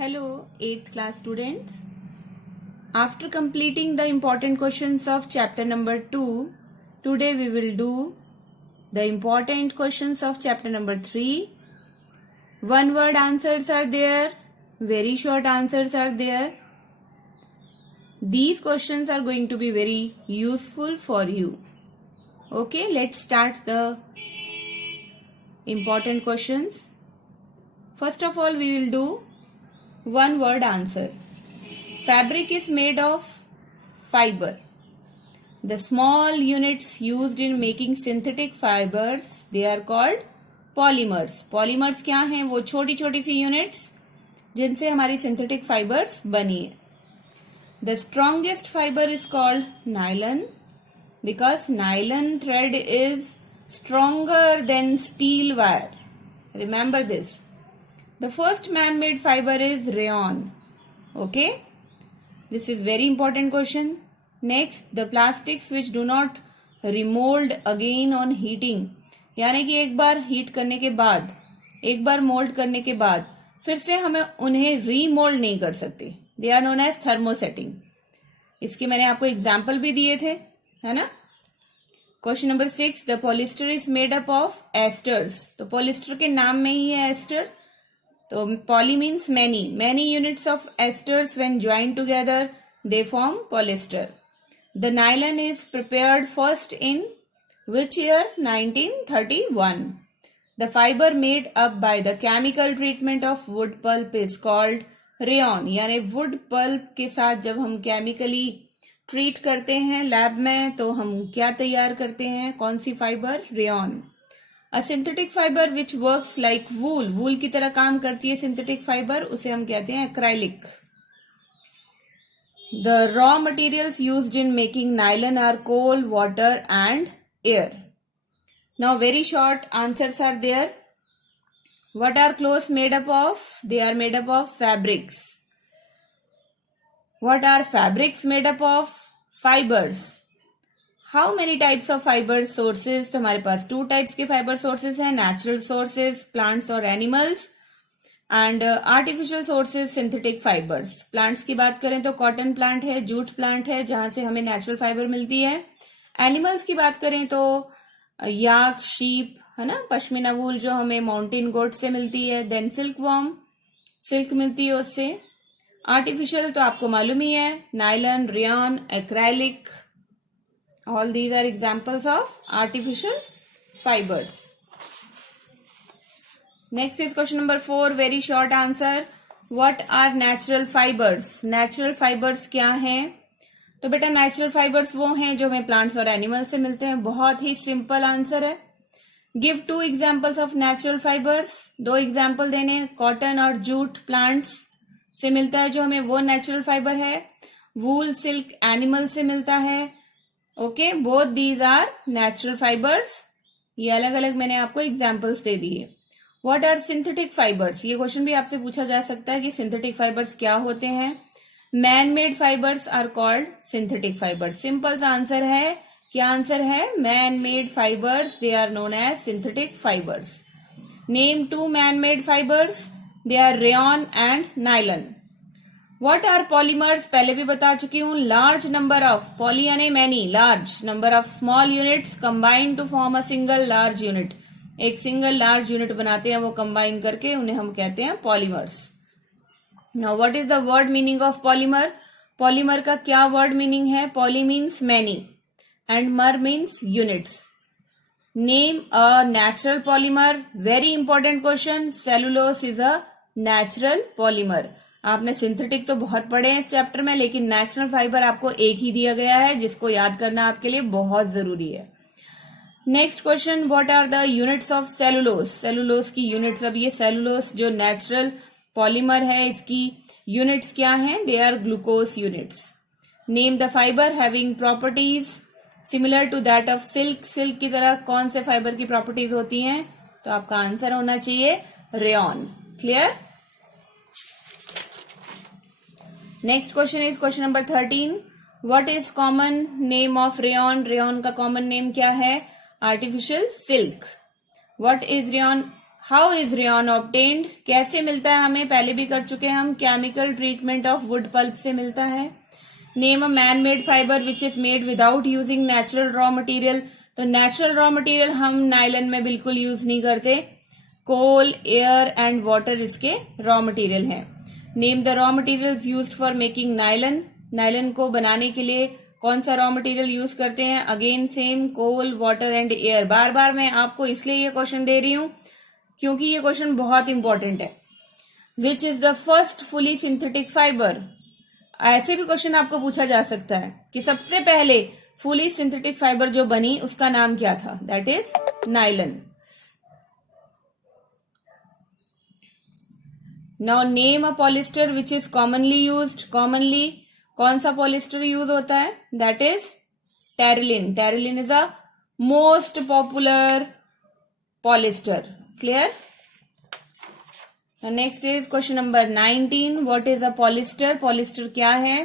Hello, 8th class students. After completing the important questions of chapter number 2, today we will do the important questions of chapter number 3. One word answers are there, very short answers are there. These questions are going to be very useful for you. Okay, let's start the important questions. First of all, we will do one word answer. Fabric is made of fiber. The small units used in making synthetic fibers, they are called polymers. Polymers क्या हैं? वो छोटी छोटी सी units जिनसे हमारी synthetic fibres बनी है. The strongest fiber is called nylon because nylon thread is stronger than steel wire. Remember this. The first man-made fiber is rayon. Okay? This is very important question. Next, the plastics which do not remold again on heating. यानी कि एक बार heat करने के बाद, एक बार mould करने के बाद, फिर से हमें उन्हें रीमोल्ड नहीं कर सकते. They are known as thermosetting. इसके मैंने आपको एग्जाम्पल भी दिए थे, है ना? Question number 6. The polyester is made up of esters. तो पॉलिस्टर के नाम में ही है एस्टर. तो poly means many. Many units of esters when joined together, they form polyester. The nylon is prepared first in which year? 1931. The fiber made up by the chemical treatment of wood pulp is called rayon. यानी wood pulp के साथ जब हम chemically treat करते हैं lab में तो हम क्या तैयार करते हैं? कौन सी fibre? Rayon. A synthetic fiber which works like wool. wool की तरह काम करती है सिंथेटिक फाइबर, उसे हम कहते हैं acrylic. The raw materials used in making nylon are coal, water and air. Now very short answers are there. What are clothes made up of? They are made up of fabrics. What are fabrics made up of? Fibers. How many types of fiber sources? तो हमारे पास 2 types के fiber sources हैं. Natural sources, plants और animals, and artificial sources, synthetic fibers. Plants की बात करें तो cotton plant है, jute plant है, जहाँ से हमें natural fiber मिलती है. Animals की बात करें तो yak, sheep, है ना, पश्मीना वूल जो हमें माउंटेन गोट से मिलती है. देन सिल्क वॉर्म, सिल्क मिलती है उससे. आर्टिफिशियल तो आपको मालूम ही है, nylon, rayon, acrylic. All these are examples of artificial fibers. Next is question number 4. Very short answer. What are natural fibers? Natural fibers क्या हैं? तो बेटा नेचुरल फाइबर्स वो हैं जो हमें प्लांट्स और एनिमल्स से मिलते हैं. बहुत ही सिंपल आंसर है. Give 2 examples of natural fibres. 2 example देने. कॉटन और जूट प्लांट्स से मिलता है जो हमें वो नेचुरल फाइबर है. वूल, सिल्क एनिमल से मिलता है. Okay, both these are natural fibres. ये अलग अलग मैंने आपको एग्जाम्पल्स दे दिए. What are synthetic fibres? ये क्वेश्चन भी आपसे पूछा जा सकता है कि सिंथेटिक फाइबर्स क्या होते हैं. Man made fibres are called synthetic fibres. Simple सा आंसर है. क्या आंसर है? Man made fibres, they are known as synthetic fibres. Name 2 man made fibres. They are rayon and nylon. What are polymers? पहले भी बता चुकी हूँ. Large number of, poly यानी many, large number of small units combine to form a single large unit. एक single large unit बनाते हैं वो combine करके, उन्हें हम कहते हैं polymers. Now what is the word meaning of polymer? Polymer का क्या word meaning है? Poly means many and mer means units. Name a natural polymer. Very important question. Cellulose is a natural polymer. आपने synthetic तो बहुत पढ़े हैं इस chapter में, लेकिन नेचुरल फाइबर आपको एक ही दिया गया है जिसको याद करना आपके लिए बहुत जरूरी है. Next question. What are the units of cellulose? Cellulose की यूनिट्स. अब ये सेलुलोज जो नेचुरल पॉलीमर है इसकी यूनिट्स क्या हैं? They are glucose units. Name the fibre having properties similar to that of silk. Silk की तरह कौन से फाइबर की प्रॉपर्टीज होती हैं? तो आपका आंसर होना चाहिए rayon. Clear? Next question is question number 13. What is common name of rayon? Rayon का कॉमन नेम क्या है? Artificial silk. What is rayon? How is rayon obtained, कैसे मिलता है हमें, पहले भी कर चुके हैं हम, chemical treatment of wood pulp से मिलता है। Name a man made fibre which is made without using natural raw material, तो नेचुरल रॉ मटेरियल हम नायलन में बिल्कुल यूज नहीं करते, कोल, एयर एंड वाटर इसके रॉ मटेरियल हैं। Name the raw materials used for making nylon, nylon को बनाने के लिए कौन सा रॉ मटेरियल यूज करते हैं, again same, coal, water and air. बार बार मैं आपको इसलिए ये क्वेश्चन दे रही हूं क्योंकि ये क्वेश्चन बहुत इंपॉर्टेंट है। Which is the first fully synthetic fibre, ऐसे भी क्वेश्चन आपको पूछा जा सकता है कि सबसे पहले फुली सिंथेटिक फाइबर जो बनी उसका नाम क्या था, that is nylon. Now name a polyester which is commonly used, commonly कौन सा पॉलिस्टर यूज होता है, that is terylene. Terylene is a most popular polyester, clear. Next is question number 19, what is a polyester, polyester क्या है।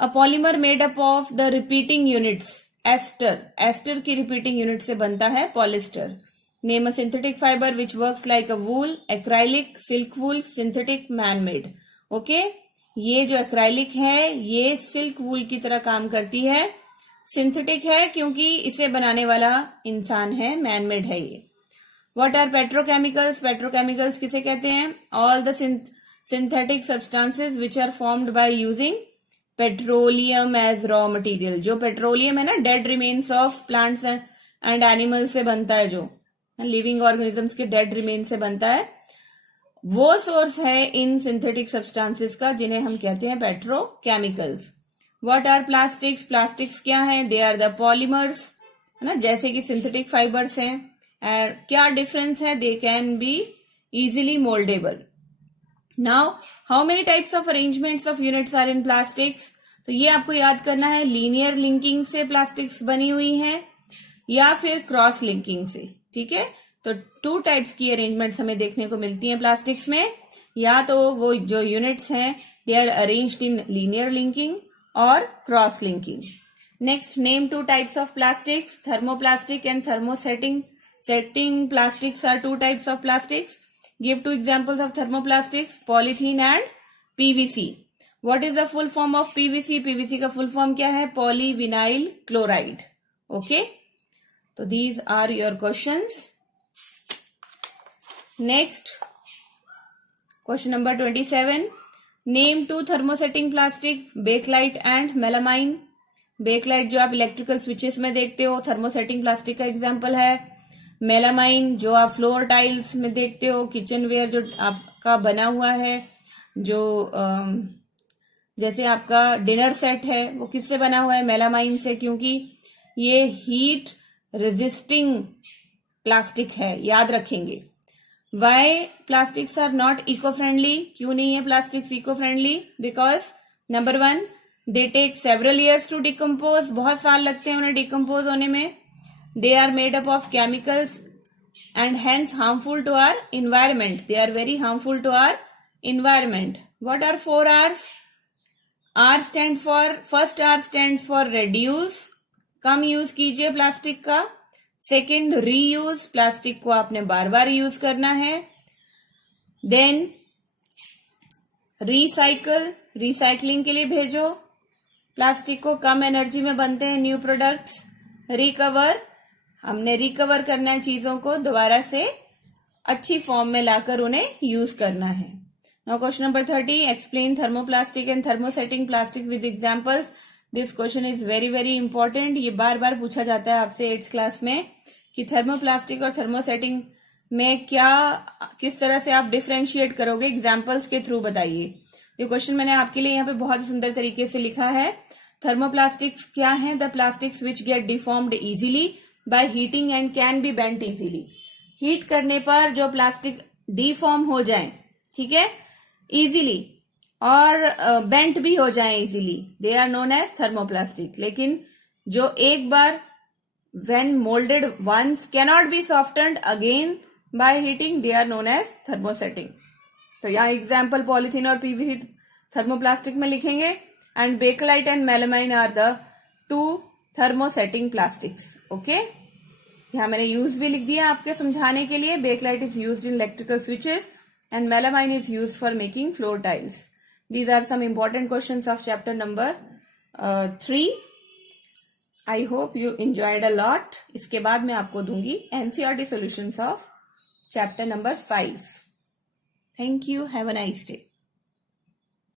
A polymer made up of the repeating units, ester, ester की repeating unit से बनता है polyester. Name a synthetic fibre which works like a wool, acrylic, silk wool, synthetic, man made. Okay, ये जो acrylic है ये सिल्क वूल की तरह काम करती है, सिंथेटिक है क्योंकि इसे बनाने वाला इंसान है, मैन मेड है ये। व्हाट आर पेट्रोकेमिकल्स, पेट्रोकेमिकल्स किसे कहते हैं, all the synthetic substances which are formed by using petroleum as raw material. जो पेट्रोलियम है ना, dead remains of plants and animals से बनता है, जो लिविंग ऑर्गेनिजम्स के डेड रिमेन से बनता है, वो सोर्स है इन सिंथेटिक सब्सटेंसेस का जिन्हें हम कहते हैं petrochemicals. What are plastics, plastics क्या है, दे आर द पॉलीमर्स, है ना, जैसे कि सिंथेटिक फाइबर्स हैं। एंड क्या डिफरेंस है, they can be easily mouldable. Now how many types of arrangements of units are in plastics, तो ये आपको याद करना है, लीनियर लिंकिंग से प्लास्टिक्स बनी हुई है या फिर क्रॉस लिंकिंग से, ठीक है। तो 2 टाइप्स की अरेंजमेंट्स हमें देखने को मिलती हैं प्लास्टिक्स में, या तो वो जो यूनिट्स हैं they are arranged in linear linking और cross linking. Next, name 2 types of plastics, thermoplastic and thermosetting. Setting plastics are 2 types of plastics. Give 2 examples of thermoplastics, polythene and PVC. What is the full form of PVC? PVC का full form क्या है, polyvinyl chloride. Okay, so these are your questions. Next, question number 27. Name 2 thermosetting plastic, bakelite and melamine. bakelite जो आप electrical switches में देखते हो, thermosetting plastic का example है। मेलामाइन जो आप फ्लोर टाइल्स में देखते हो, किचन वेयर जो आपका बना हुआ है, जो जैसे आपका डिनर सेट है वो किससे बना हुआ है, मेलामाइन से, क्योंकि ये हीट रेजिस्टिंग प्लास्टिक है, याद रखेंगे। Why plastics are not eco friendly, क्यों नहीं है plastics eco friendly, because number 1 they take several years to decompose, बहुत साल लगते हैं उन्हें डिकम्पोज होने में। They are made up of chemicals and hence harmful to our environment. They are very harmful to our environment. What are 4 R's? R stand for, first R stands for reduce, come use कीजिए plastic का। Second, reuse, plastic को आपने बार बार use करना है। Then recycle, recycling के लिए भेजो plastic को, कम एनर्जी में बनते हैं न्यू प्रोडक्ट्स। रिकवर, हमने रिकवर करना है चीजों को, दोबारा से अच्छी फॉर्म में लाकर उन्हें यूज करना है। Now question number 30, explain thermoplastic and thermosetting plastic with examples. This question is very very important, ये बार बार पूछा जाता है आपसे 8th क्लास में कि थर्मोप्लास्टिक और थर्मोसेटिंग में क्या, किस तरह से आप डिफरेंशिएट करोगे, एग्जाम्पल्स के थ्रू बताइए। ये क्वेश्चन मैंने आपके लिए यहाँ पे बहुत सुंदर तरीके से लिखा है। थर्मोप्लास्टिक्स क्या है, the plastics which get deformed easily by heating and can be bent easily. Heat करने पर जो प्लास्टिक डिफॉर्म हो जाए, ठीक है, इजीली, और बेंट भी हो जाए easily, they are known as thermoplastic. लेकिन जो एक बार when moulded once cannot be softened again by heating, they are known as thermosetting. तो यहाँ एग्जाम्पल पॉलिथीन और पीवीसी थर्मोप्लास्टिक में लिखेंगे, and bakelite and melamine are the 2 thermosetting plastics. Okay, यहाँ मैंने यूज भी लिख दिया आपके समझाने के लिए. Bakelite is used in electrical switches and melamine is used for making floor tiles. These are some important questions of chapter number 3. I hope you enjoyed a lot. इसके बाद मैं आपको दूंगी NCERT solutions of chapter number 5. Thank you. Have a nice day.